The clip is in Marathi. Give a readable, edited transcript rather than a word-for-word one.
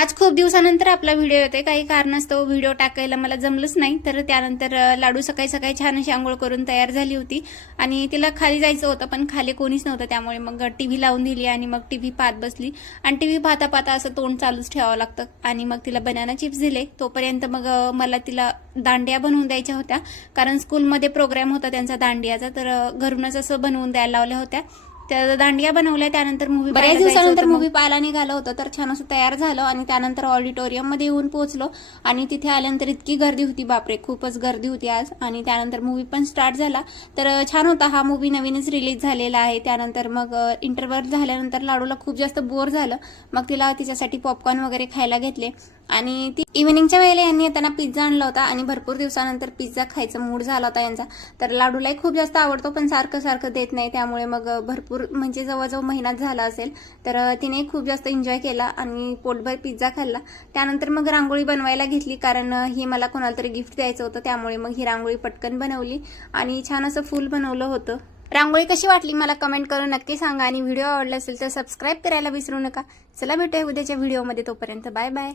आज खूप दिवसानंतर आपला व्हिडिओ येतोय। काही कारणास्तव व्हिडिओ टाकायला मला जमलंच नाही, तर त्यानंतर लाडू सकाळी सकाळी छान अशी आंघोळ करून तयार झाली होती आणि तिला खाली जायचं होतं, पण खाली कोणीच नव्हतं। त्यामुळे मग टीव्ही लावून दिली आणि मग टीव्ही पाहत बसली आणि टीव्ही पाहता पाहता असं तोंड चालूच ठेवावं लागतं आणि मग तिला बनाना चिप्स दिले। तोपर्यंत मग मला तिला दांडिया बनवून द्यायच्या होत्या, कारण स्कूलमध्ये प्रोग्राम होता त्यांचा दांडियाचा, तर घरूनच असं बनवून द्यायला लावल्या होत्या। त्या दांडिया बनवल्या, त्यानंतर मूवी बऱ्याच दिवसानंतर मूवी पाहायला निघालं होतं, तर छान असं तयार झालं आणि त्यानंतर ऑडिटोरियम मध्ये येऊन पोहोचलो आणि तिथे आल्यानंतर इतकी गर्दी होती, बापरे खूपच गर्दी होती आज। आणि त्यानंतर मूवी पण स्टार्ट झाला, तर छान होता। हा मूवी नवीनच रिलीज झालेला आहे। त्यानंतर मग इंटरव्हल झाल्यानंतर लाडूला खूप जास्त बोर झालं, मग तिला तिच्यासाठी पॉपकॉर्न वगैरे खायला घेतले आणि ती इव्हिनिंगच्या वेळेला यांनी येताना पिझ्झा आणला होता आणि भरपूर दिवसानंतर पिझ्झा खायचा मूड झाला होता यांचा। तर लाडूलाही खूप जास्त आवडतो, पण सारखं सारखं देत नाही, त्यामुळे मग भरपूर म्हणजे जवळजवळ महिनाच झाला असेल, तर तिने खूप जास्त एन्जॉय केला आणि पोटभर पिझ्झा खाल्ला। त्यानंतर मग रांगोळी बनवायला घेतली, कारण ही मला कोणाला तरी गिफ्ट द्यायचं होतं, त्यामुळे मग ही रांगोळी पटकन बनवली आणि छान असं फूल बनवलं होतं। रांगोळी कशी वाटली मला कमेंट करून नक्की सांगा आणि व्हिडिओ आवडला असेल तर सबस्क्राईब करायला विसरू नका। चला भेटूया उद्याच्या व्हिडिओमध्ये, तोपर्यंत बाय बाय।